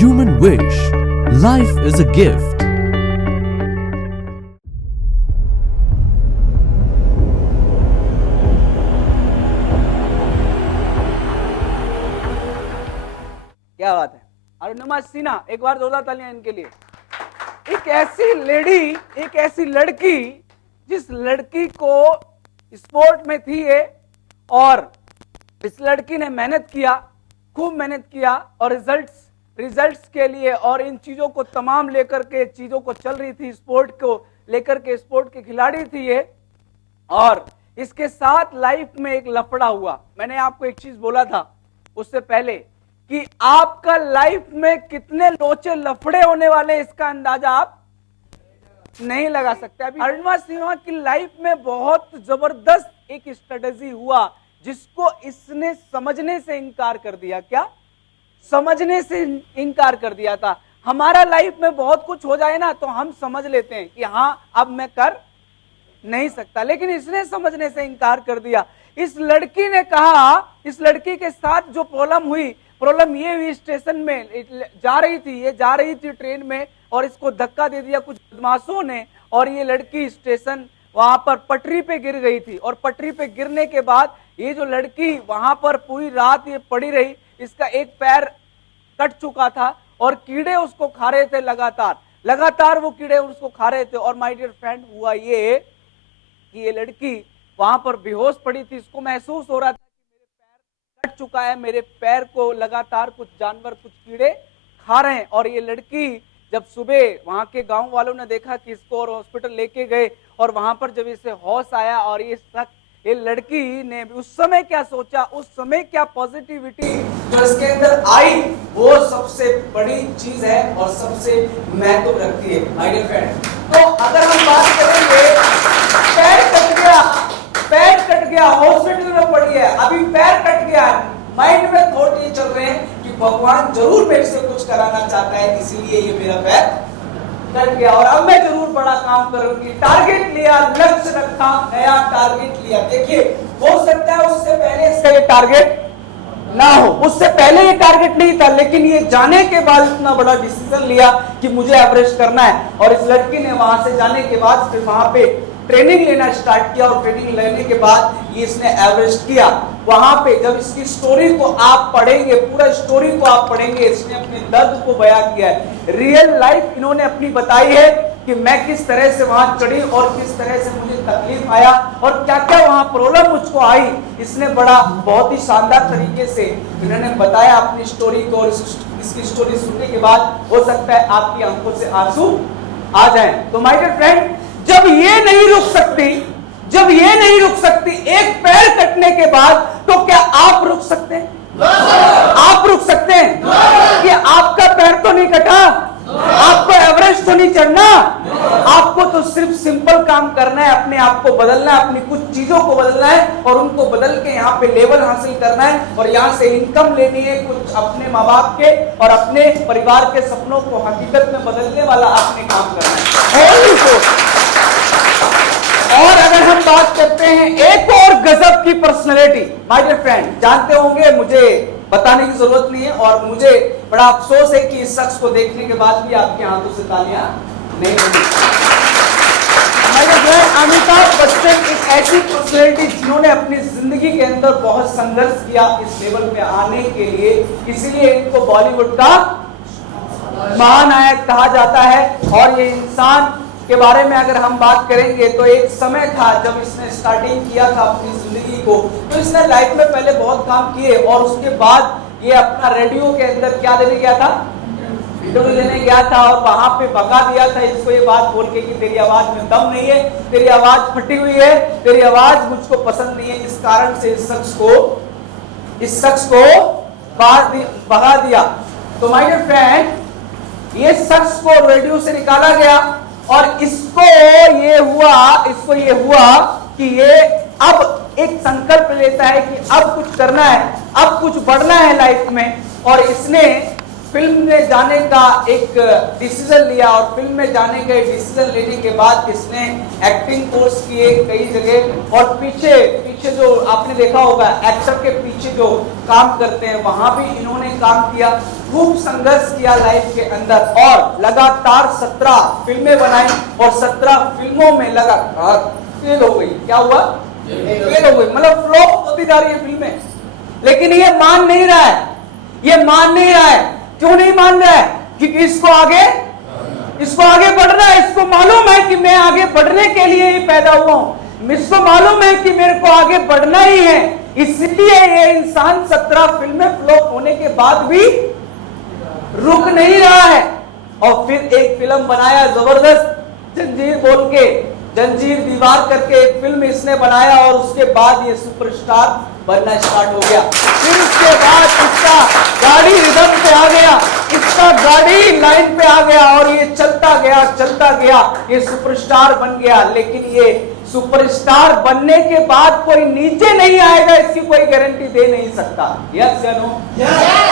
Human wish. Life is a gift. क्या बात है। अरुणिमा सिन्हा, एक बार जोरदार तालियां इनके लिए। एक ऐसी लड़की जिस लड़की को स्पोर्ट में थी ये, और इस लड़की ने मेहनत किया, खूब मेहनत किया, और रिजल्ट्स के लिए और इन चीजों को तमाम लेकर के चीजों को चल रही थी, स्पोर्ट को लेकर के, स्पोर्ट के खिलाड़ी थी ये। और इसके साथ लाइफ में एक लफड़ा हुआ। मैंने आपको एक चीज बोला था उससे पहले कि आपका लाइफ में कितने लोचे लफड़े होने वाले, इसका अंदाजा आप नहीं लगा सकते। अभी अरुणिमा सिन्हा की लाइफ में बहुत जबरदस्त एक स्ट्रेटेजी हुआ जिसको इसने समझने से इनकार कर दिया। क्या समझने से इनकार कर दिया था। हमारा लाइफ में बहुत कुछ हो जाए ना तो हम समझ लेते हैं कि हाँ अब मैं कर नहीं सकता, लेकिन इसने समझने से इनकार कर दिया। इस लड़की ने कहा, इस लड़की के साथ जो प्रॉब्लम ये हुई, स्टेशन में जा रही थी ट्रेन में, और इसको धक्का दे दिया कुछ बदमाशों ने, और ये लड़की स्टेशन वहां पर पटरी पे गिर गई थी। और पटरी पे गिरने के बाद ये जो लड़की वहां पर पूरी रात ये पड़ी रही, इसका एक पैर कट चुका था और कीड़े उसको खा रहे थे, लगातार वो कीड़े उसको खा रहे थे। और माय डियर फ्रेंड, हुआ ये कि ये लड़की वहां पर बेहोश पड़ी थी। इसको महसूस हो रहा था कि मेरे पैर कट चुका है, मेरे पैर को लगातार कुछ जानवर, कुछ कीड़े खा रहे हैं। और ये लड़की जब सुबह वहां के गांव वालों ने देखा कि इसको और हॉस्पिटल लेके गए, और वहां पर जब इसे होश आया, और ये लड़की ने उस समय क्या सोचा, उस समय क्या पॉजिटिविटी जो इसके अंदर आई, वो सबसे बड़ी चीज है और सबसे महत्व रखती है माय डियर फ्रेंड। तो अगर हम बात करेंगे, पैर कट गया, हॉस्पिटल में पड़ी है, अभी पैर कट गया, माइंड में थॉट ये चल रहे हैं कि भगवान जरूर मेरे से कुछ कराना चाहता है, इसीलिए ये मेरा पैर कट गया, और अब मैं जरूर बड़ा काम करूंगी। टारगेट लिया, लक्ष्य रखा, नया टारगेट लिया। देखिए, हो सकता है उससे पहले इसका ये टारगेट ना हो, उससे पहले ये टारगेट नहीं था, लेकिन ये जाने के बाद इतना बड़ा डिसीजन लिया कि मुझे एवरेस्ट करना है। और इस लड़की ने वहां से जाने के बाद फिर वहां पे ट्रेनिंग लेना स्टार्ट किया, और ट्रेनिंग लेने के बाद ये इसने एवरेस्ट किया। वहां पे जब इसकी स्टोरी को आप पढ़ेंगे, पूरा स्टोरी को आप पढ़ेंगे, इसने अपने दर्द को बयां किया है, रियल लाइफ इन्होंने अपनी बताई है कि मैं किस तरह से वहां चढ़ी और किस तरह से मुझे तकलीफ आया और क्या क्या वहां प्रॉब्लम मुझको आई। इसने बहुत ही शानदार तरीके से इन्होंने बताया अपनी स्टोरी को, और इसकी स्टोरी सुनने के बाद हो सकता है आपकी आंखों से आंसू आ जाए। तो माय डियर फ्रेंड, जब ये नहीं रुक सकती एक पैर कटने के बाद, तो क्या आप रुक सकते हैं? आप रुक सकते हैं कि आपका पैर तो नहीं कटा, आपको एवरेस्ट तो नहीं चढ़ना, आपको तो सिर्फ सिंपल काम करना है, अपने आप को बदलना है, अपनी कुछ चीजों को बदलना है, और उनको बदल के यहाँ पे लेवल हासिल करना है, और यहाँ से इनकम लेनी है, कुछ अपने माँ बाप के और अपने परिवार के सपनों को हकीकत में बदलने वाला आपने काम करना है। और अगर हम बात करते हैं एक और गजब की पर्सनैलिटी, माय डियर फ्रेंड, जानते होंगे, मुझे बताने की जरूरत नहीं है, और मुझे बड़ा अफसोस है कि इस शख्स को देखने के बाद भी आपके हाथों से तालियां नहीं होंगी। अमिताभ बच्चन एक ऐसी पर्सनैलिटी जिन्होंने अपनी जिंदगी के अंदर बहुत संघर्ष किया इस लेवल पे आने के लिए, इसीलिए इनको बॉलीवुड का महानायक कहा जाता है। और ये इंसान के बारे में अगर हम बात करेंगे तो एक समय था जब इसने स्टार्टिंग किया था अपनी जिंदगी को, तो इसने लाइफ में पहले बहुत काम किए, और उसके बाद ये अपना रेडियो के अंदर क्या देने गया था, इंटरव्यू देने गया था, और वहां पे भगा दिया था इसको ये बात बोल के कि तेरी आवाज में दम नहीं है, तेरी आवाज फटी हुई है, तेरी आवाज मुझको पसंद नहीं है। इस कारण से इस शख्स को भगा दिया। तो माय डियर फ्रेंड, ये शख्स को रेडियो से निकाला गया, और इसको ये हुआ कि ये अब एक संकल्प लेता है कि अब कुछ करना है, अब कुछ बढ़ना है लाइफ में, और इसने फिल्म में जाने का एक डिसीजन लिया। और फिल्म में जाने का डिसीजन लेने के बाद इसने एक्टिंग कोर्स किए कई जगह, और पीछे जो आपने देखा होगा एक्टर के पीछे जो काम करते हैं वहां भी इन्होंने काम किया। खूब संघर्ष किया लाइफ के अंदर और लगातार 17 फिल्में बनाई और 17 फिल्मों में लगातार फेल हो गई। क्या हुआ? फेल हो गई, मतलब फ्लॉप होती जा रही है फिल्में। लेकिन ये मान नहीं रहा है, ये मान नहीं रहा है। क्यों नहीं मान रहा है? क्योंकि इसको आगे बढ़ना है। इसको मालूम है कि मैं आगे बढ़ने के लिए ही पैदा हुआ हूं, इसको मालूम है कि मेरे को आगे बढ़ना ही है। इसलिए ये इंसान 17 फिल्में फ्लॉप होने के बाद भी रुक नहीं रहा है और फिर एक फिल्म बनाया जबरदस्त, जंजीर बोल के, जंजीर दीवार करके एक फिल्म इसने बनाया और उसके बाद ये सुपरस्टार बनना स्टार्ट हो गया। फिर उसके बाद इसका गाड़ी रिदम पे आ गया, इसका गाड़ी लाइन पे आ गया और ये चलता गया, ये सुपरस्टार बन गया। लेकिन ये सुपरस्टार बनने के बाद कोई नीचे नहीं आएगा, इसकी कोई गारंटी दे नहीं सकता। यस या नो?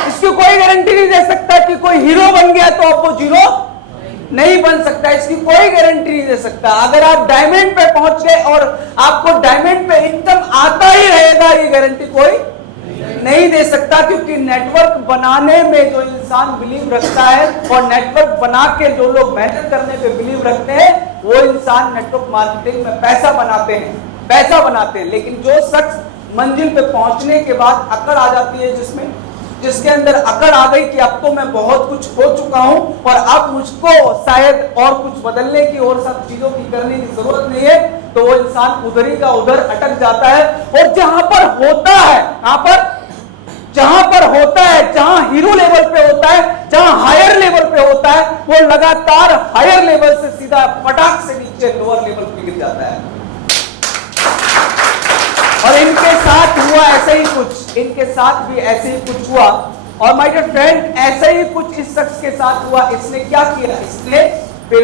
इसकी कोई गारंटी नहीं दे सकता कि कोई हीरो बन गया तो अब वो जीरो नहीं बन सकता, इसकी कोई गारंटी नहीं दे सकता। अगर आप डायमंड पे पहुंच गए और आपको डायमंड पे इनकम आता ही रहेगा, ये गारंटी कोई नहीं दे सकता। क्योंकि नेटवर्क बनाने में जो इंसान बिलीव रखता है और नेटवर्क बना के जो लोग मेहनत करने पे बिलीव रखते हैं, वो इंसान नेटवर्क मार्केटिंग में पैसा बनाते हैं। लेकिन जो शख्स मंजिल पे पहुंचने के बाद अकड़ आ जाती है, जिसके अंदर अकड़ आ गई कि अब तो मैं बहुत कुछ हो चुका हूं और अब मुझको शायद और कुछ बदलने की और सब चीजों की करने की जरूरत नहीं है, तो वो इंसान उधर ही का उधर अटक जाता है। और जहां पर होता है, जहां हीरो लेवल पे होता है, जहां हायर लेवल पे होता है, वो लगातार हायर लेवल से सीधा पटाख से नीचे लोअर लेवल पे गिर जाता है। और इनके साथ हुआ ऐसे ही कुछ, इनके साथ भी ऐसे ही कुछ हुआ। और माय डियर फ्रेंड, ऐसे ही कुछ इस शख्स के साथ हुआ। इसने क्या किया? इसने फिर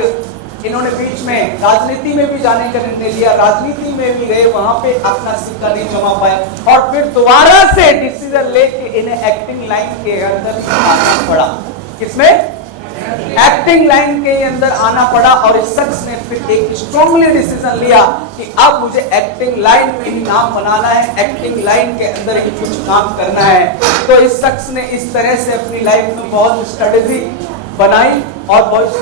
इन्होंने बीच में राजनीति में भी जाने का निर्णय लिया, राजनीति में भी गए, वहां पे अपना सिक्का नहीं जमा पाए और फिर दोबारा से डिसीजन लेके इन्हें एक्टिंग लाइन के अंदर आना पड़ा। किसमें? एक्टिंग लाइन के अंदर आना पड़ा। और इस शख्स ने फिर एक स्ट्रांगली डिसीजन लिया कि अब मुझे एक्टिंग लाइन में ही नाम बनाना है, एक्टिंग लाइन के अंदर ही कुछ काम करना है। तो इस शख्स ने इस तरह से अपनी लाइफ में बहुत स्ट्रेटेजी बनाई और बहुत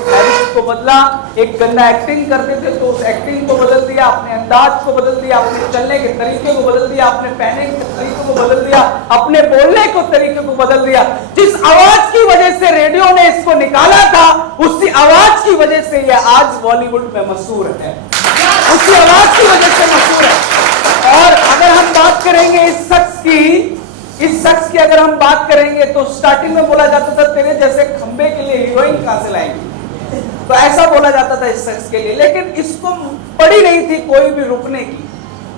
को बदला। एक गंदा एक्टिंग करते थे तो उस एक्टिंग को बदल दिया, अपने अंदाज को बदल दिया, अपने चलने के तरीके को बदल दिया, अपने पहनने के तरीके को बदल दिया, अपने बोलने को तरीके को बदल दिया। जिस आवाज की वजह से रेडियो ने इसको निकाला था, उसी आवाज की वजह से ये आज बॉलीवुड में मशहूर है, उसी आवाज की वजह से मशहूर है। और अगर हम बात करेंगे इस शख्स की अगर हम बात करेंगे तो स्टार्टिंग में बोला जाता था तेरे जैसे खंबे के लिए हीरोइन कहां से लाएंगे, तो ऐसा बोला जाता था इस शख्स के लिए। लेकिन इसको पड़ी नहीं थी कोई भी रुकने की,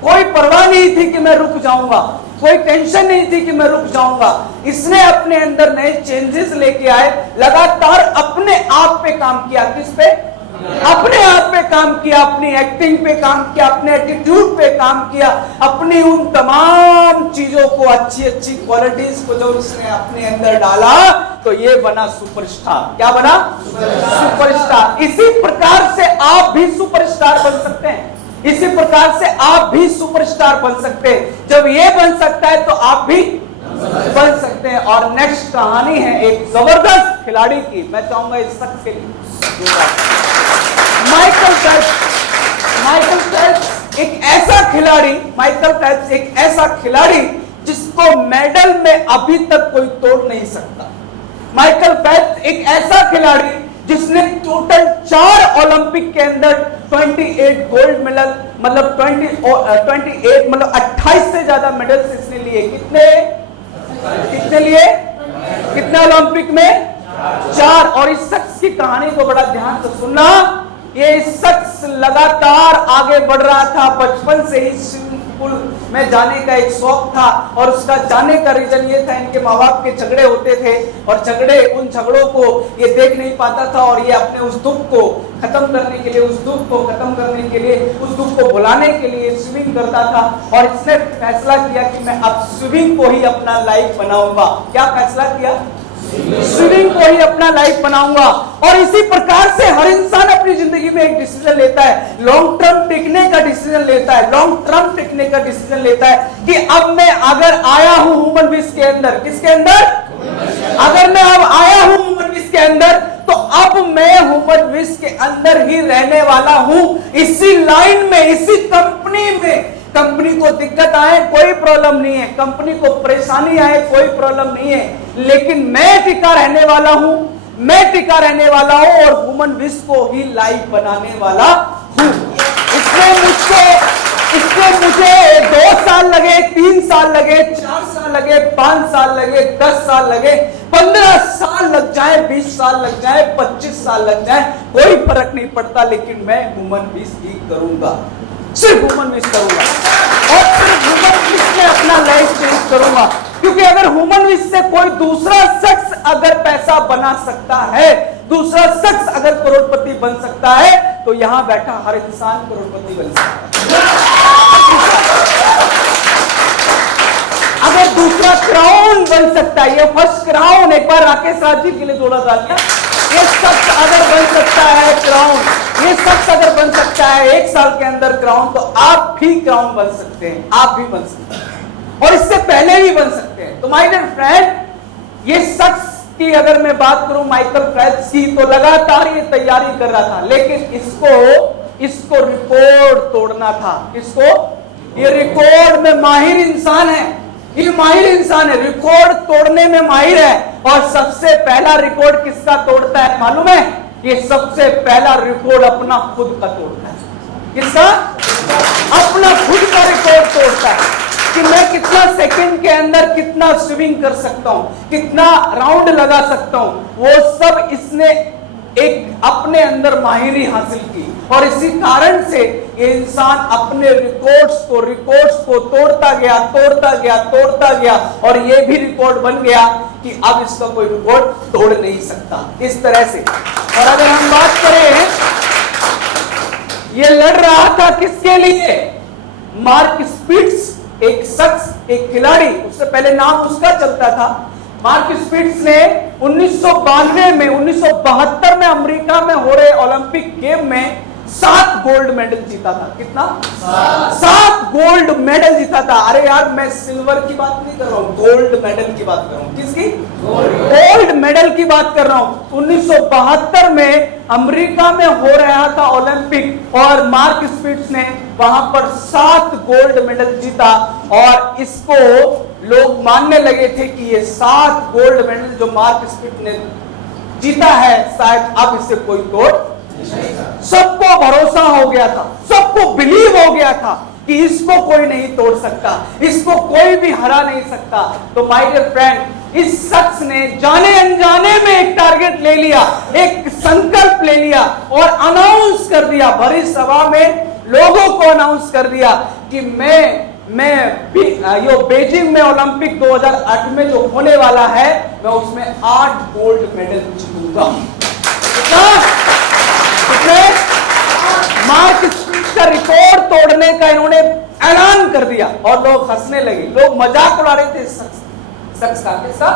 कोई परवाह नहीं थी कि मैं रुक जाऊंगा, कोई टेंशन नहीं थी कि मैं रुक जाऊंगा। इसने अपने अंदर नए चेंजेस लेके आए, लगातार अपने आप पे काम किया। किस पे? अपने आप पे काम किया, अपनी एक्टिंग पे काम किया, अपने एटीट्यूड पे काम किया, अपनी उन तमाम चीजों को, अच्छी क्वालिटीज को जब इसने अपने अंदर डाला तो ये बना सुपरस्टार। क्या बना? सुपरस्टार। इसी प्रकार से आप भी सुपरस्टार बन सकते हैं, इसी प्रकार से आप भी सुपरस्टार बन सकते हैं। जब ये बन सकता है तो आप भी बन सकते हैं। और नेक्स्ट कहानी है एक जबरदस्त खिलाड़ी की। मैं चाहूंगा इस शख्स के लिए माइकल फेल्प्स एक ऐसा खिलाड़ी जिसको मेडल में अभी तक कोई तोड़ नहीं सकता। माइकल फेल्प्स एक ऐसा खिलाड़ी जिसने टोटल 4 ओलंपिक के अंदर 28 गोल्ड मेडल, मतलब 28 मतलब 28 से ज्यादा मेडल्स इसने लिए। कितने लिए? कितने ओलंपिक में? 4। और इस शख्स की कहानी को बड़ा ध्यान से सुनना। ये शख्स लगातार आगे बढ़ रहा था, बचपन से ही स्विमिंग पूल में जाने का एक शौक था और उसका जाने का रीजन ये था, इनके माँ बाप के झगड़े होते थे और उन झगड़ों को ये देख नहीं पाता था और ये अपने उस दुख को खत्म करने के लिए, उस दुख को भुलाने के लिए स्विमिंग करता था। और इसने फैसला किया कि मैं अब स्विमिंग को ही अपना लाइफ बनाऊंगा। क्या फैसला किया? स्विमिंग को ही अपना लाइफ बनाऊंगा। और इसी प्रकार से हर इंसान अपनी जिंदगी में एक डिसीजन लेता है, लॉन्ग टर्म टिकने का डिसीजन लेता है कि अब मैं अगर आया हूं ह्यूमन बीइंग के अंदर, किसके अंदर? अगर मैं अब आया हूं ह्यूमन विश के अंदर, तो अब मैं ह्यूमन विश के अंदर ही रहने वाला हूं, इसी लाइन में, इसी कंपनी में। कंपनी को दिक्कत आए कोई प्रॉब्लम नहीं है, कंपनी को परेशानी आए कोई प्रॉब्लम नहीं है, लेकिन मैं टिका रहने वाला हूं, मैं टिका रहने वाला हूं और ह्यूमन विश को ही लाइव बनाने वाला हूं। इसमें मुझे 2 साल लगे, 3 साल लगे, 4 साल लगे, 5 साल लगे, 10 साल लगे, 15 साल लग जाए, 20 साल लग जाए, 25 साल लग जाए, कोई फर्क नहीं पड़ता, लेकिन मैं ह्यूमन विश ही करूंगा, सिर्फ ह्यूमन विश करूंगा और सिर्फ ह्यूमन विश में अपना लाइफ चेंज करूंगा। क्योंकि अगर ह्यूमन विश से कोई दूसरा शख्स अगर पैसा बना सकता है, दूसरा शख्स अगर करोड़पति बन सकता है, तो यहां बैठा हर इंसान करोड़पति बन सकता है। अगर दूसरा क्राउन बन सकता है, ये फर्स्ट क्राउन, एक बार राकेश राज जी के लिए जोड़ा डालिए, ये शख्स अगर बन सकता है क्राउन, ये शख्स अगर बन सकता है 1 साल के अंदर क्राउन, तो आप भी क्राउन बन सकते हैं, आप भी बन सकते हैं और इससे पहले भी बन सकते हैं। तो माय डियर फ्रेंड, ये शख्स की अगर मैं बात करूं माइकल फेल्प्स की, तो लगातार ये तैयारी कर रहा था, लेकिन इसको रिकॉर्ड तोड़ना था। इसको, ये रिकॉर्ड में माहिर इंसान है, ये माहिर इंसान है, रिकॉर्ड तोड़ने में माहिर है। और सबसे पहला रिकॉर्ड किसका तोड़ता है मालूम है? ये सबसे पहला रिकॉर्ड अपना खुद का तोड़ता है। किसका? अपना खुद का रिकॉर्ड तोड़ता है कि मैं कितना सेकंड के अंदर कितना स्विमिंग कर सकता हूं, कितना राउंड लगा सकता हूं, वो सब इसने एक अपने अंदर माहिरी हासिल की। और इसी कारण से ये इंसान अपने रिकॉर्ड्स को तोड़ता गया और ये भी रिकॉर्ड बन गया कि अब इसका कोई रिकॉर्ड तोड़ नहीं सकता, इस तरह से। और अगर हम बात करें, ये लड़ रहा था किसके लिए? मार्क स्पिट्स, एक शख्स, एक खिलाड़ी, उससे पहले नाम उसका चलता था। मार्क स्पिट्स ने 1972 में अमेरिका में हो रहे ओलंपिक गेम में 7 गोल्ड मेडल जीता था। कितना? 7 गोल्ड मेडल जीता था। अरे यार, मैं सिल्वर की बात नहीं कर रहा हूं, गोल्ड मेडल की बात कर रहा हूं। किसकी? गोल्ड मेडल की बात कर रहा हूं। 1972 में अमेरिका में हो रहा था ओलंपिक और मार्क स्पिट्स ने वहां पर 7 गोल्ड मेडल जीता और इसको लोग मानने लगे थे कि ये 7 गोल्ड मेडल जो मार्क स्पिट्स ने जीता है, शायद अब इसे कोई तोड़। सबको भरोसा हो गया था, सबको बिलीव हो गया था कि इसको कोई नहीं तोड़ सकता, इसको कोई भी हरा नहीं सकता। तो माय डियर फ्रेंड, इस शख्स ने जाने अनजाने में एक टारगेट ले लिया, एक संकल्प ले लिया और अनाउंस कर दिया, भरी सभा में लोगों को अनाउंस कर दिया कि मैं बेजिंग में ओलंपिक 2008 में जो होने वाला है, मैं उसमें 8 गोल्ड मेडल जीतूंगा। मार्क स्पिट्स का रिकॉर्ड तोड़ने का इन्होंने ऐलान कर दिया और लोग हंसने लगे, लोग मजाक उड़ा रहे थे इस शख्स का। किसका?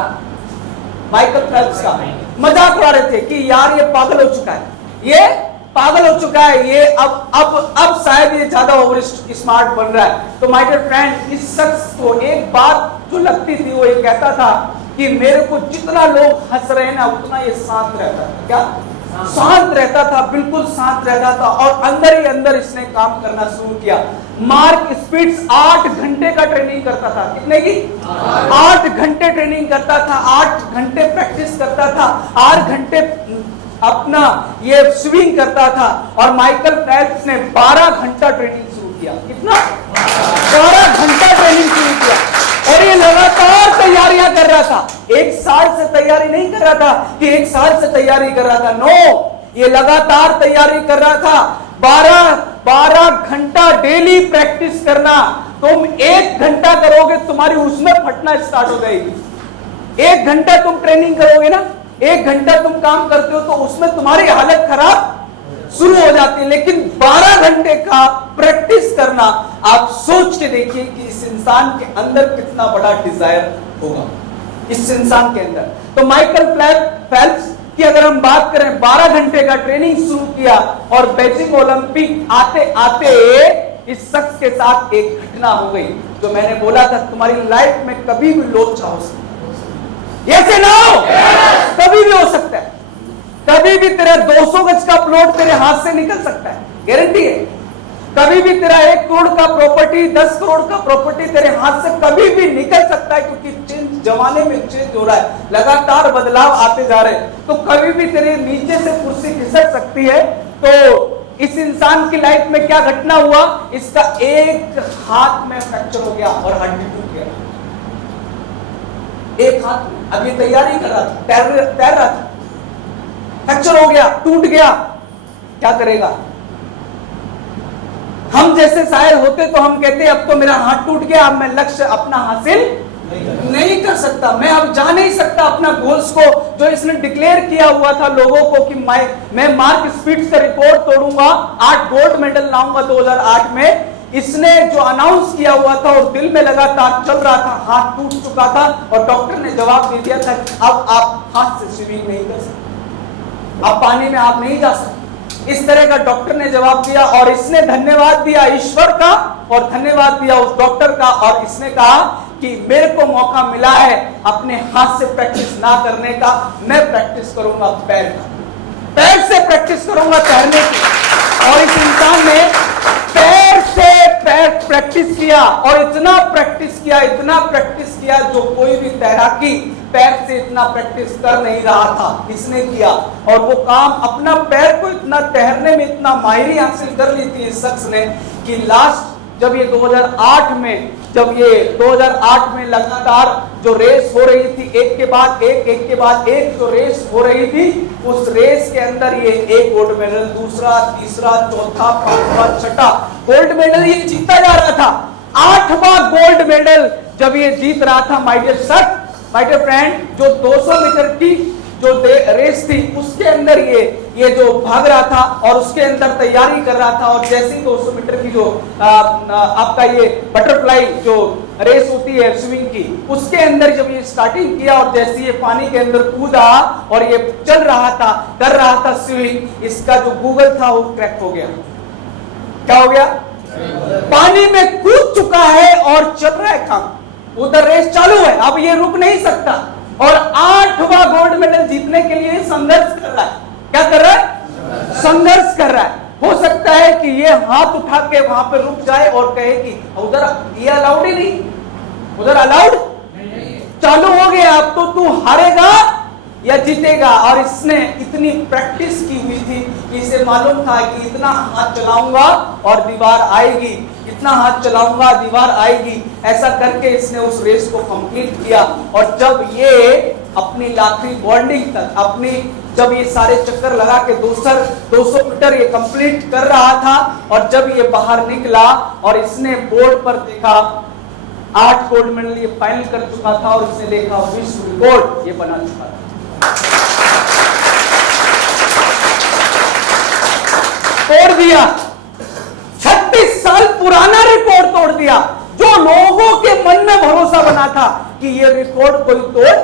माइकल फेल्प्स का मजाक उड़ा रहे थे कि यार ये पागल हो चुका है, ये पागल हो चुका है, ये अब शायद ये ज्यादा ओवर स्मार्ट बन रहा है। तो माय डियर फ्रेंड, इस शख्स को एक बात जो लगती थी, वो ये कहता था कि मेरे को जितना लोग हंस रहे हैं ना, उतना ये शांत रहता था। क्या? शांत रहता था, बिल्कुल शांत रहता था और अंदर ही अंदर इसने काम करना शुरू किया। मार्क स्पिट्स 8 घंटे का ट्रेनिंग करता था। कितने की? 8 घंटे ट्रेनिंग करता था, 8 घंटे प्रैक्टिस करता था, 8 घंटे अपना ये स्विमिंग करता था। और माइकल फेल्प्स ने 12 घंटा ट्रेनिंग शुरू किया। कितना? 12 घंटा ट्रेनिंग शुरू किया और ये लगातार तैयारियां कर रहा था। 1 साल से तैयारी नहीं कर रहा था कि 1 साल से तैयारी कर रहा था, नो, ये लगातार तैयारी कर रहा था। 12 घंटा डेली प्रैक्टिस करना। तुम 1 घंटा करोगे, तुम्हारी उसमें फटना स्टार्ट हो जाएगी। 1 घंटा तुम ट्रेनिंग करोगे ना, 1 घंटा तुम काम करते हो तो उसमें तुम्हारी हालत खराब शुरू हो जाती है। लेकिन 12 घंटे का प्रैक्टिस करना, आप सोच के देखिए कि इस इंसान के अंदर कितना बड़ा डिजायर होगा, इस इंसान के अंदर। तो माइकल फेल्प्स की अगर हम बात करें, 12 घंटे का ट्रेनिंग शुरू किया और बेजिंग ओलंपिक आते आते इस शख्स के साथ एक घटना हो गई जो मैंने बोला था, तुम्हारी लाइफ में कभी भी लोचा हो सकता है। Yes no? कभी भी हो सकता है, कभी भी तेरा 200 गज का प्लॉट तेरे हाथ से निकल सकता है, गारंटी है। कभी भी तेरा 1 करोड़ का प्रॉपर्टी, 10 करोड़ का प्रॉपर्टी तेरे हाथ से कभी भी निकल सकता है, क्योंकि चेंज जमाने में चेंज हो रहा है, लगातार बदलाव आते जा रहे हैं। तो कभी भी तेरे नीचे से कुर्सी खिसक सकती है। तो इस इंसान की लाइफ में क्या घटना हुआ, इसका एक हाथ में फ्रैक्चर हो गया और हड्डी टूट गया, एक हाथ में। अब ये तैयारी कर रहा था, तैर रहा था, फ्रैक्चर हो गया, टूट गया, क्या करेगा? हम जैसे शायर होते तो हम कहते अब तो मेरा हाथ टूट गया, अब मैं लक्ष्य अपना हासिल नहीं कर सकता, मैं अब जा नहीं सकता अपना गोल्स को, जो इसने डिक्लेयर किया हुआ था लोगों को कि मैं मार्क स्पिट्ज का रिकॉर्ड तोड़ूंगा, 8 गोल्ड मेडल लाऊंगा 2008 में। इसने जो अनाउंस किया हुआ था और दिल में लगातार चल रहा था, हाथ टूट चुका था और डॉक्टर ने जवाब दे दिया था कि अब आप हाथ से स्विमिंग नहीं कर सकते, अब पानी में आप नहीं जा सकते। इस तरह का डॉक्टर ने जवाब दिया और इसने धन्यवाद दिया ईश्वर का और धन्यवाद दिया उस डॉक्टर का, और इसने कहा कि मेरे को मौका मिला है अपने हाथ से प्रैक्टिस ना करने का, मैं प्रैक्टिस करूंगा पैर का, पैर से प्रैक्टिस करूंगा तैरने की। और इस इंसान ने पैर से पैर प्रैक्टिस किया और इतना प्रैक्टिस किया, इतना प्रैक्टिस किया, जो कोई भी तैराकी पैर से इतना प्रैक्टिस कर नहीं रहा था, इसने किया। और वो काम अपना पैर को इतना तैरने में इतना माहिरी हासिल कर ली थी इस शख्स ने कि लास्ट जब ये 2008 में लगातार जो रेस हो रही थी, एक के बाद एक जो रेस हो रही थी, उस रेस के अंदर ये एक गोल्ड मेडल, दूसरा, तीसरा, चौथा, पांचवा, छठा गोल्ड मेडल ये जीता जा रहा था। 8वां गोल्ड मेडल जब ये जीत रहा था, माय डियर फ्रेंड, जो 200 मीटर की जो रेस थी उसके अंदर ये जो भाग रहा था और उसके अंदर तैयारी कर रहा था, और जैसे ही 200 मीटर की जो आपका ये बटरफ्लाई जो रेस होती है स्विमिंग की, उसके अंदर जब ये स्टार्टिंग किया और जैसे ये पानी के अंदर कूदा और ये चल रहा था, कर रहा था स्विमिंग, इसका जो गूगल था वो क्रैक हो गया। क्या हो गया? पानी में कूद चुका है और चल रहा है काम, उधर रेस चालू है, अब ये रुक नहीं सकता और 8वां गोल्ड मेडल जीतने के लिए संघर्ष कर रहा है। क्या कर रहा है? संघर्ष कर रहा है। हो सकता है कि ये हाथ उठा के वहां पे रुक जाए और कहे कि उधर ये अलाउड ही नहीं, उधर अलाउड चालू हो गया, अब तो तू हारेगा या जीतेगा। और इसने इतनी प्रैक्टिस की हुई थी कि इसे मालूम था कि इतना हाथ चलाऊंगा और दीवार आएगी, इतना हाथ चलाऊंगा दीवार आएगी। ऐसा करके इसने उस रेस को कंप्लीट किया और जब ये अपनी लाखरी बॉन्डिंग तक जब ये सारे चक्कर लगा के 200 मीटर ये कंप्लीट कर रहा था और जब ये बाहर निकला और इसने बोर्ड पर देखा 8 गोल्ड मेडल ये फाइनल कर चुका था और इसने देखा विश्व रिकॉर्ड ये बना चुका था। तोड़ दिया, 36 साल पुराना रिकॉर्ड तोड़ दिया। जो लोगों के मन में भरोसा बना था कि ये रिकॉर्ड कोई तोड़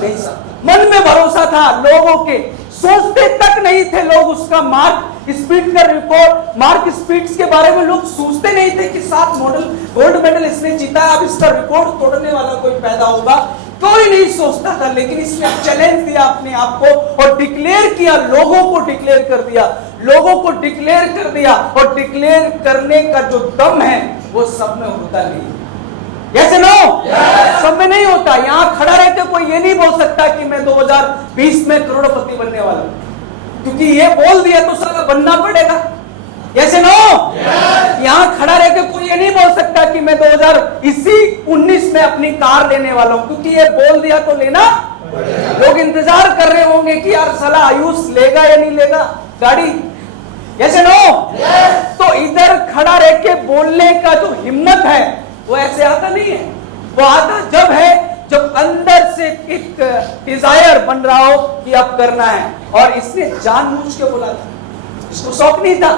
नहीं सकता, मन में भरोसा था लोगों के, सोचते तक नहीं थे लोग उसका मार्क स्पीड का रिकॉर्ड, मार्क स्पीड्स के बारे में लोग सोचते नहीं थे कि 7 गोल्ड मेडल इसने जीता है, अब इसका रिकॉर्ड तोड़ने वाला कोई पैदा होगा, कोई नहीं सोचता था। लेकिन इसने चैलेंज दिया अपने आप को और डिक्लेयर किया, लोगों को डिक्लेयर कर दिया, लोगों को डिक्लेयर कर दिया। और डिक्लेयर करने का जो दम है वो सब में होता नहीं, यस नो? सब में नहीं होता। यहां खड़ा रहते कोई ये नहीं बोल सकता कि मैं 2020 में करोड़पति बनने वाला हूं, क्योंकि ये बोल दिया तो साला बनना पड़ेगा, यस नो? यहां खड़ा रहकर कोई ये नहीं बोल सकता कि मैं 2019 में अपनी कार लेने वाला हूं, क्योंकि ये बोल दिया तो लेना। लोग इंतजार कर रहे होंगे कि यार साला आयुष लेगा या नहीं लेगा गाड़ी, यस नो? तो इधर खड़ा रह के बोलने का जो हिम्मत है वो ऐसे आता नहीं है, वो आता जब अंदर से एक डिजायर बन रहा हो कि अब करना है। और इसने जानबूझ के बोला था, इसको शौक नहीं था,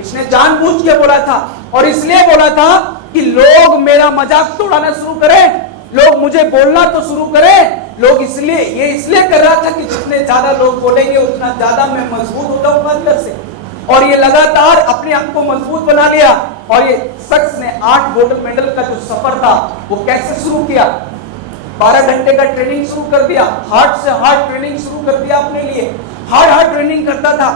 इसने जानबूझ के बोला था और इसलिए बोला था कि लोग मेरा मजाक उड़ाना शुरू करें, लोग मुझे बोलना तो शुरू करें। लोग इसलिए कर रहा था कि जितने ज्यादा लोग बोलेंगे उतना ज्यादा मैं मजबूत होता हूं अंदर से। और ये लगातार अपने आप को मजबूत बना लिया। और ये शख्स ने 8 गोल्ड मेडल का जो सफर था वो कैसे शुरू किया? 12 घंटे का ट्रेनिंग शुरू कर दिया, हार्ड से हार्ड ट्रेनिंग शुरू कर दिया अपने लिए, हार्ड ट्रेनिंग करता था,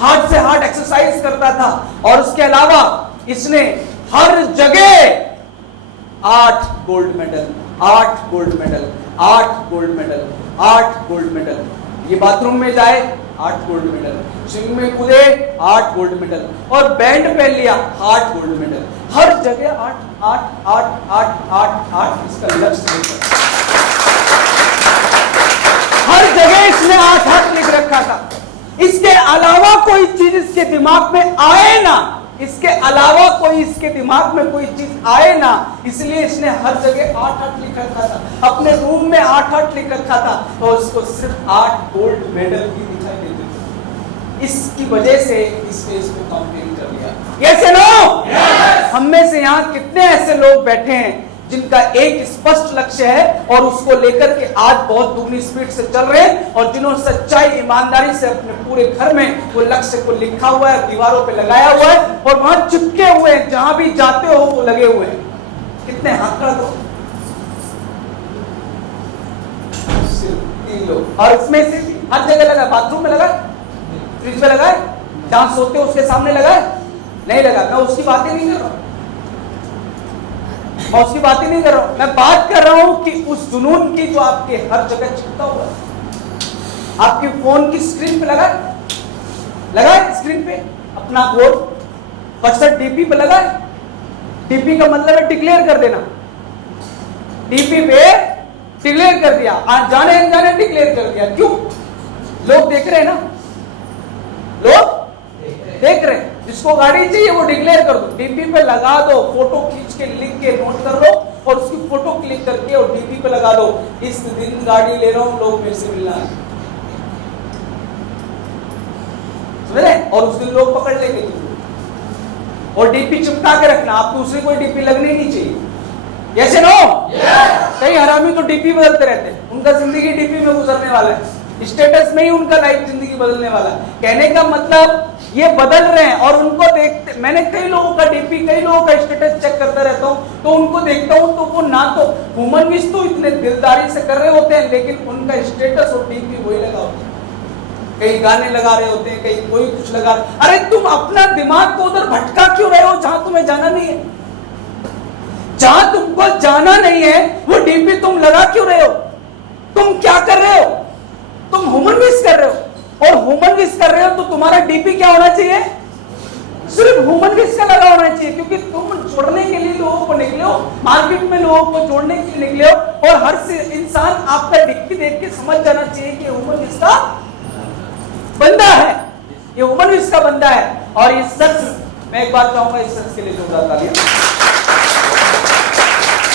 हार्ड से हार्ड एक्सरसाइज करता था, और उसके अलावा इसने हर जगह 8 gold medal, 8 gold medal, 8 gold medal, 8 gold medal. ये बाथरूम में जाए 8 गोल्ड मेडल, स्विमिंग में कूदे 8 गोल्ड मेडल, और बैंड पहन लिया 8 गोल्ड मेडल। हर जगह 8 8 8 8 8 8 इसका लक्ष्य है। हर जगह इसने 8 8 लिख रखा था। इसके अलावा कोई चीज इसके दिमाग में आए ना, इसके अलावा कोई इसके दिमाग में कोई चीज आए ना, इसलिए इसने हर जगह 8 8 लिख रखा था। अपने रूम में 8 8 लिख रखा था, और उसको सिर्फ 8 गोल्ड मेडल भी दिखाई देते थे। इसकी वजह से इसने इसको कंप्लीट कर लिया। यस या नो? हम में से यहाँ कितने ऐसे लोग बैठे हैं जिनका एक स्पष्ट लक्ष्य है और उसको लेकर के आज बहुत दुगनी स्पीड से चल रहे हैं, और जिन्होंने सच्चाई ईमानदारी से अपने पूरे घर में वो लक्ष्य को लिखा हुआ है, दीवारों पे लगाया हुआ है, और वहां चिपके हुए हैं, जहां भी जाते हो वो लगे हुए हैं। कितने हाथ कर दो? सिर्फ 3 लोग। और इसमें से भी हर जगह लगा, बाथरूम में लगा, फ्रिज में लगा, जहां सोते हो उसके सामने लगा, नहीं लगा। मैं उसकी बातें नहीं कर रहा हूं, मैं उसकी बात ही नहीं कर रहा हूं, मैं बात कर रहा हूं कि उस जुनून की जो आपके हर जगह चिपका हुआ है। आपके फोन की स्क्रीन पे लगा है स्क्रीन पे अपना कोड 65 डीपी पे लगा है। डीपी का मतलब है डिक्लेयर कर देना, डीपी पे डिक्लेयर कर दिया, जाने अनजाने डिक्लेयर कर दिया। क्यों? लोग देख रहे हैं ना, लोग देख रहे हैं। जिसको गाड़ी चाहिए वो डिक्लेयर कर दो, डीपी पे लगा दो, फोटो खींच के लिख के नोट कर लो, और उसकी फोटो क्लिक करके और डीपी पे लगा दो, इस दिन गाड़ी ले रहा हूं, लोग मेरे से मिलना है। समझ रहे? और उस दिन लोग पकड़ लेंगे तुमको। और डीपी चिपका के रखना, आप दूसरे कोई डीपी लगनी नहीं चाहिए। यस या नो? कई हरामी तो डीपी बदलते रहते हैं, उनका जिंदगी डीपी में गुजरने वाला है, स्टेटस में ही उनका लाइफ जिंदगी बदलने वाला है। कहने का मतलब ये बदल रहे हैं, और उनको देखते, मैंने कई लोगों का डीपी, कई लोगों का स्टेटस चेक करता रहता हूं, तो उनको देखता हूं तो वो ना तो ह्यूमन विश तो इतने दिलदारी से कर रहे होते हैं, लेकिन उनका स्टेटस और डीपी वही लगा होता है। कई गाने लगा रहे होते हैं, कहीं कोई कुछ लगा रहे। अरे तुम अपना दिमाग को उधर भटका क्यों रहे हो जहां तुम्हें जाना नहीं है? जहां तुमको जाना नहीं है वो डीपी तुम लगा क्यों रहे हो? तुम क्या कर रहे हो? तुम ह्यूमन विश कर रहे हो, और ह्यूमन विश कर रहे हो तो तुम्हारा डीपी क्या होना चाहिए? सिर्फ ह्यूमन विश का लगा होना चाहिए, क्योंकि तुम जोड़ने के लिए लोगों को निकले हो, मार्केट में लोगों को जोड़ने के लिए निकले हो, और हर इंसान आपका डीपी देख के समझ जाना चाहिए कि ह्यूमन विश का बंदा है, ये ह्यूमन विश का बंदा है। और इस शख्स, मैं एक बात चाहूंगा इस शख्स के लिए जोरदार तालियां।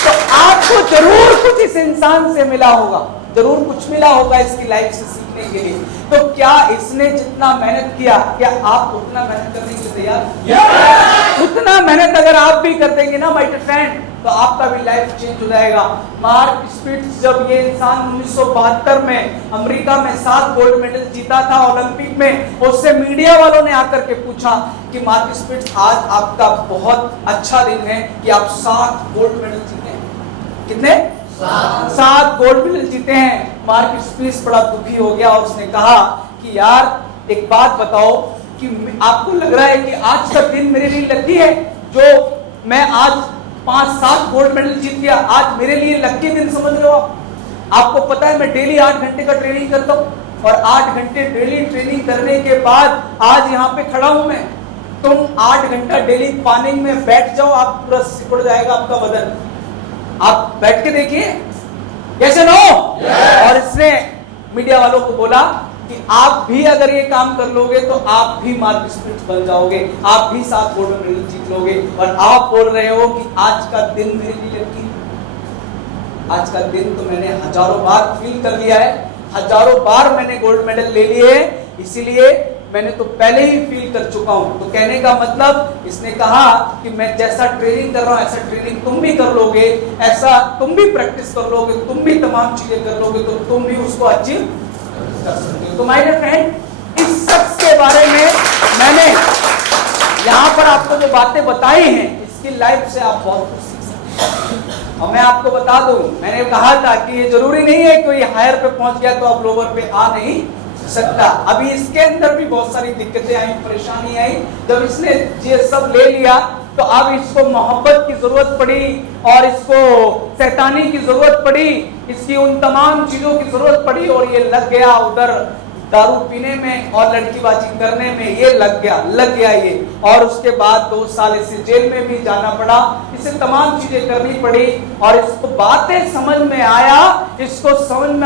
तो आपको जरूर कुछ इस इंसान से मिला होगा, जरूर कुछ मिला होगा इसकी लाइफ से सीखने के लिए। तो क्या इसने जितना मेहनत किया, क्या आप उतना मेहनत करने के लिए तैयार? उतना मेहनत अगर आप भी कर देंगे ना माय फ्रेंड, तो आपका भी लाइफ चेंज हो जाएगा। मार्क स्पिट्ज, जब ये इंसान 1972 में अमेरिका में 7 गोल्ड मेडल जीता था ओलंपिक में, उससे मीडिया वालों ने आकर के पूछा कि मार्क स्पिट्ज, आज आपका बहुत अच्छा दिन है कि आप 7 गोल्ड मेडल जीते हैं। कितने? 7 गोल्ड मेडल जीते हैं। मार्क स्पिट्ज बड़ा दुखी हो गया, और उसने कहा कि यार एक बात बताओ कि आपको लग रहा है कि आज का दिन मेरे लिए लकी है, जो मैं आज 5-7 गोल्ड मेडल जीत गया, आज मेरे लिए लकी दिन समझ रहे हो आप? आपको पता है मैं डेली 8 घंटे का ट्रेनिंग करता हूँ, और 8 घंटे डेली ट्रेनिंग करने के बाद आज यहाँ पे खड़ा हूं मैं। तुम 8 घंटा डेली पानी में बैठ जाओ, आप पूरा सिकुड़ जाएगा आपका बदन। आप बैठ के देखिए, कैसे नो? और इसने मीडिया वालों को बोला कि आप भी अगर ये काम कर लोगे तो आप भी मार्क स्पिट्ज बन जाओगे, आप भी 7 गोल्ड मेडल जीत लोगे। और आप बोल रहे हो कि आज का दिन मेरे लिए लकी है। आज का दिन तो मैंने हजारों बार फील कर लिया है, हजारों बार मैंने गोल्ड मेडल ले लिए, इसीलिए मैंने तो पहले ही फील कर चुका हूं। तो कहने का मतलब इसने कहा कि मैं जैसा ट्रेनिंग कर रहा हूं ऐसा ट्रेनिंग तुम भी कर लोगे, ऐसा तुम भी प्रैक्टिस कर लोगे, तुम भी तमाम चीजें कर लोगे, तो तुम भी उसको अचीव कर सकते हो। तो माय डियर फ्रेंड, इस शख्स के बारे में मैंने यहाँ पर आपको जो बातें बताई हैं, इसकी लाइफ से आप बहुत कुछ सीख सकते हैं। और मैं आपको बता दूं, मैंने कहा था कि ये जरूरी नहीं है कोई हायर पे पहुंच गया तो अब लोअर पे आ नहीं सकता। अभी इसके अंदर भी बहुत सारी दिक्कतें आई, परेशानी आई। जब इसने ये सब ले लिया तो अब इसको मोहब्बत की जरूरत पड़ी और इसको शैतानी की जरूरत पड़ी, इसकी उन तमाम चीजों की जरूरत पड़ी और ये लग गया उधर दारू पीने में और लड़कीबाजी करने में। ये लग गया ये। और उसके बाद 2 साल इसे जेल में भी जाना पड़ा, इसे तमाम चीजें करनी पड़ी और इसको बातें समझ में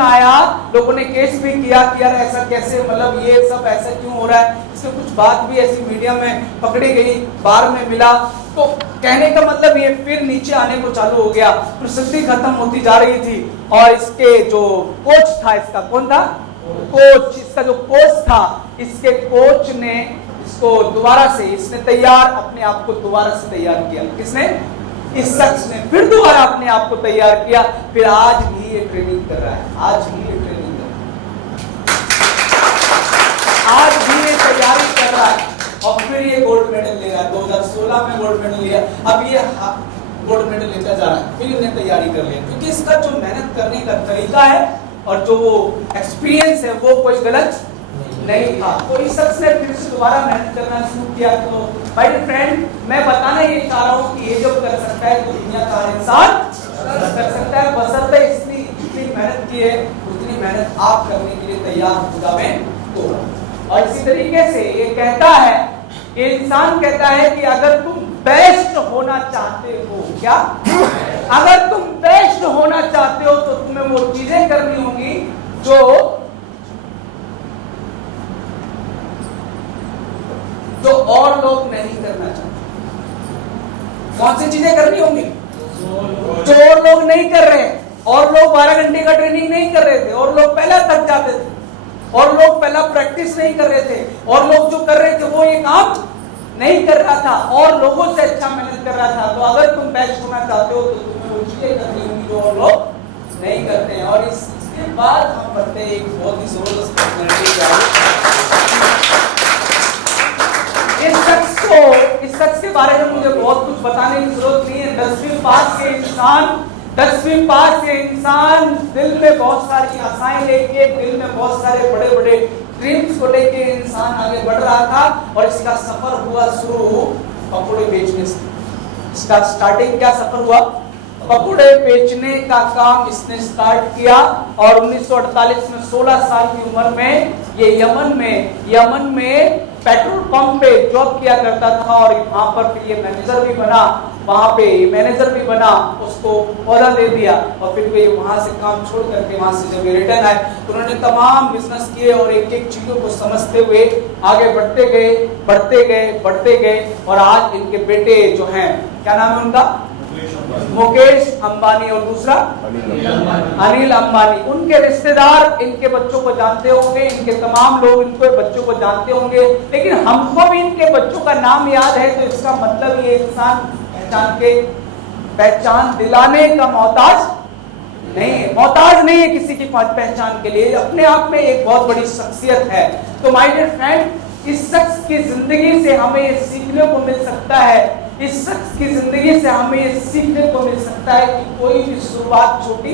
आया, लोगों ने केस भी किया कि यार ऐसा कैसे, मतलब ये सब ऐसा क्यों हो रहा है। इससे कुछ बात भी ऐसी मीडिया में पकड़ी गई, बार में मिला, तो कहने का मतलब ये फिर नीचे आने को चालू हो गया, प्रसिद्धि खत्म होती जा रही थी। और इसके जो कोच था, इसका कौन था कोच, इसका जो कोच था, इसके कोच ने इसको दोबारा से, इसने अपने आप को दोबारा से तैयार किया। किसने? इस शख्स ने फिर दोबारा अपने आप को तैयार किया। फिर आज भी ये ट्रेनिंग कर रहा है, आज भी ये तैयारी कर रहा है और फिर ये गोल्ड मेडल ले रहा है। 2016 में गोल्ड मेडल लिया, अब ये गोल्ड मेडल लेकर जा रहा है, फिर इन्हें तैयारी कर लिया। क्योंकि इसका जो मेहनत करने का तरीका है और जो वो एक्सपीरियंस है वो कोई गलत नहीं था। तो इस शख्स ने फिर से दोबारा मेहनत करना शुरू किया। तो माय फ्रेंड, मैं बताना ये चाह रहा हूँ कि ये जो कर सकता है तो दुनिया का इंसान कर सकता है, बशर्ते इसने जितनी मेहनत की है उतनी मेहनत आप करने के लिए तैयार खुदा में हो। और इसी तरीके से ये कहता है, ये इंसान कहता है कि अगर तुम बेस्ट होना चाहते हो, क्या अगर तुम बेस्ट होना चाहते हो तो तुम्हें वो चीजें करनी होंगी जो और लोग नहीं करना चाहते। कौन सी चीजें करनी होंगी जो और लोग नहीं कर रहे? और लोग 12 घंटे का ट्रेनिंग नहीं कर रहे थे, और लोग पहला थक जाते थे, और लोग पहला प्रैक्टिस नहीं कर रहे थे, और लोग जो कर रहे थे वो ये काम नहीं कर रहा था और लोगों से अच्छा मेहनत कर रहा था। तो अगर तुम बेस्ट होना चाहते हो तो तुम्हें वो चीजें करनी होंगी जो और लोग नहीं करते हैं। और इसके बाद हम बढ़ते हैं एक बहुत ही जबरदस्त इस शख्स के बारे में मुझे बहुत कुछ बताने की जरूरत नहीं है। 10वीं पास के इंसान दिल में बहुत सारी आशाएं लेके, दिल में बहुत सारे बड़े बड़े ड्रीम्स को लेके इंसान आगे बढ़ रहा था। और इसका सफर हुआ शुरू पकौड़े बेचने से। इसका स्टार्टिंग क्या सफर हुआ? पकौड़े बेचने का काम इसने स्टार्ट किया और 1948 में 16 साल की उम्र में ये यमन में पेट्रोल पंप पे जॉब किया करता था। और वहां पर फिर ये मैनेजर भी बना, उसको ओहदा दे दिया। और फिर वे वहां से काम छोड़ करके वहां से जब रिटर्न आए तो उन्होंने तमाम बिजनेस किए और एक एक चीजों को समझते हुए आगे बढ़ते गए। और आज इनके बेटे जो हैं, क्या नाम है उनका? मुकेश अंबानी और दूसरा अनिल अंबानी। उनके रिश्तेदार इनके बच्चों को जानते होंगे, इनके तमाम लोग इनके बच्चों को जानते होंगे, लेकिन हमको भी इनके बच्चों का नाम याद है। तो इसका मतलब ये इंसान पहचान दिलाने का मोहताज नहीं है किसी की पहचान के लिए, अपने आप में एक बहुत बड़ी शख्सियत है। तो माय डियर फ्रेंड, इस शख्स की जिंदगी से हमें ये सीखने को मिल सकता है, कि कोई भी शुरुआत छोटी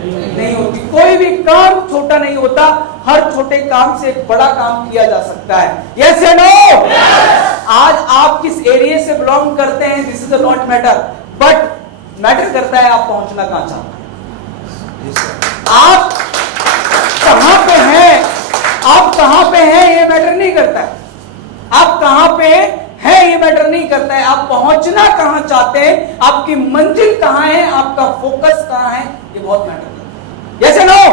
नहीं होती, कोई भी काम छोटा नहीं होता, हर छोटे काम से एक बड़ा काम किया जा सकता है। यस या नो? आज आप किस एरिया से बिलोंग करते हैं, this is not matter, but matter करता है आप पहुंचना कहां चाहते हैं। आप कहां पे हैं ये मैटर नहीं करता है। आप कहां पे है ये मैटर नहीं करता है, आप पहुंचना कहां चाहते हैं, आपकी मंजिल कहां है, आपका फोकस कहां है, ये बहुत मैटर करता है। यस या नो?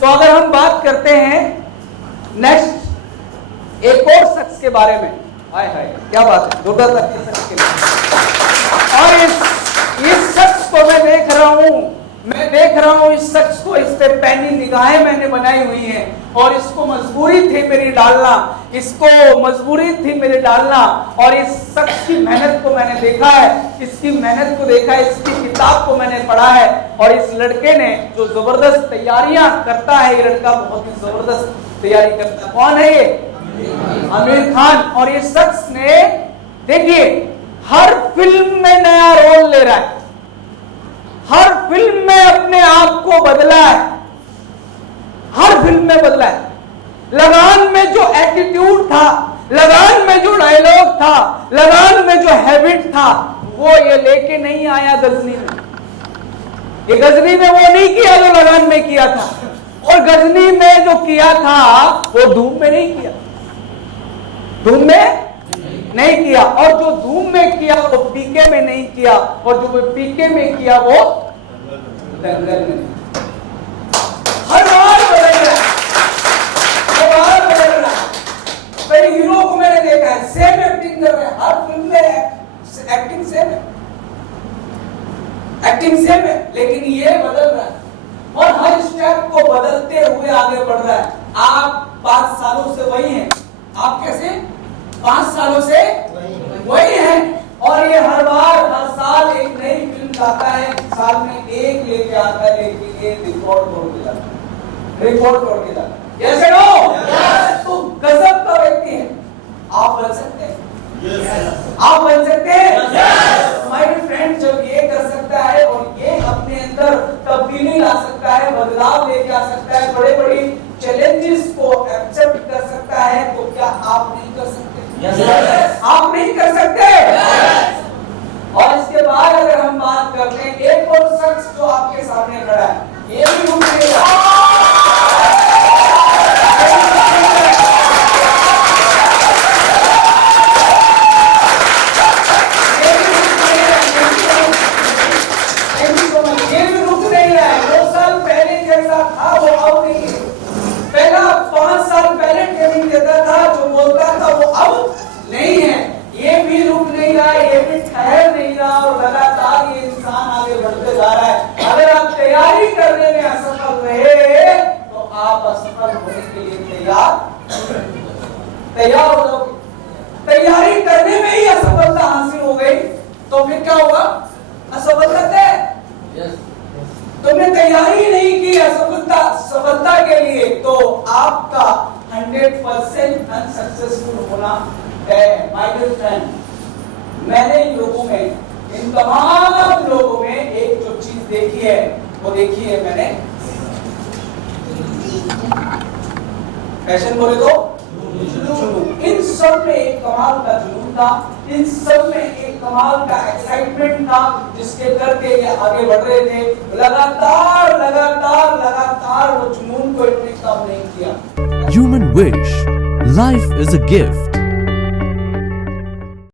तो अगर हम बात करते हैं नेक्स्ट एक और शख्स के बारे में, हाय क्या बात है, जोरदार शख्स के लिए। और इस शख्स को मैं देख रहा हूं इस शख्स को, इस पे पैनी निगाहें मैंने बनाई हुई हैं और इसको मजबूरी थी मेरी डालना। और इस शख्स की मेहनत को मैंने देखा है, इसकी किताब को मैंने पढ़ा है। और इस लड़के ने जो जबरदस्त तैयारियां करता है, ये लड़का बहुत ही जबरदस्त तैयारी करता है। कौन है ये? आमिर खान। और ये शख्स ने, देखिए, हर फिल्म में नया रोल ले रहा है, हर फिल्म में अपने आप को बदला है, हर फिल्म में बदला है। लगान में जो एटीट्यूड था, लगान में जो डायलॉग था, लगान में जो हैबिट था, वो ये लेके नहीं आया गजनी में। ये गजनी में वो नहीं किया जो लगान में किया था, और गजनी में जो किया था वो धूम में नहीं किया, धूम में नहीं किया, और जो धूम में किया वो पीके में नहीं किया, और जो पीके में किया वो दंगल में नहीं। हर बार बदल रहा है, हर बार बदल रहा है। मेरे हीरो को मैंने देखा है, सेम एक्टिंग कर रहे हैं, हर फिल्म में एक्टिंग सेम है, एक्टिंग सेम है, लेकिन ये बदल रहा है और हर स्टेप को बदलते हुए आगे बढ़ रहा है। आप 5 सालों से वही हैं, आप कैसे 5 सालों से वही हैं, और ये हर बार हर साल एक नई फिल्म लाता है, साल में एक लेके आता है, लेकिन ये रिकॉर्ड तोड़ के लाता है, रिकॉर्ड तोड़ के लाता है। यस और नो? तो गजब का व्यक्ति है, आप बन सकते हैं, आप बन सकते हैं। माय फ्रेंड, जब ये कर सकता है और ये अपने अंदर तब्दीली ला सकता है, बदलाव लेके आ सकता है, बड़े बड़े चैलेंजेस को एक्सेप्ट कर सकता है, तो क्या आप नहीं कर सकते? आप नहीं कर सकते? और इसके बाद अगर हम बात करते हैं, एक और शख्स जो आपके सामने खड़ा है, ये भी रुक नहीं रहा, तैयार हो जाओगे। तैयारी करने में ही असफलता हासिल हो गई तो फिर क्या होगा? असफलता है। तुमने तैयारी नहीं की सफलता के लिए, तो आपका 100% अनसक्सेसफुल होना है। माय डियर फ्रेंड, मैंने इन लोगों में, इन तमाम लोगों में एक जो चीज देखी है, वो देखी है मैंने, पैशन बोले तो जुनून। इन सब में एक कमाल का जुनून था, इन सब में एक कमाल का एक्साइटमेंट था, जिसके करके ये आगे बढ़ रहे थे। लगातार लगातार लगातार वो जुनून को इन्होंने कम नहीं किया। Human wish. Life is a gift.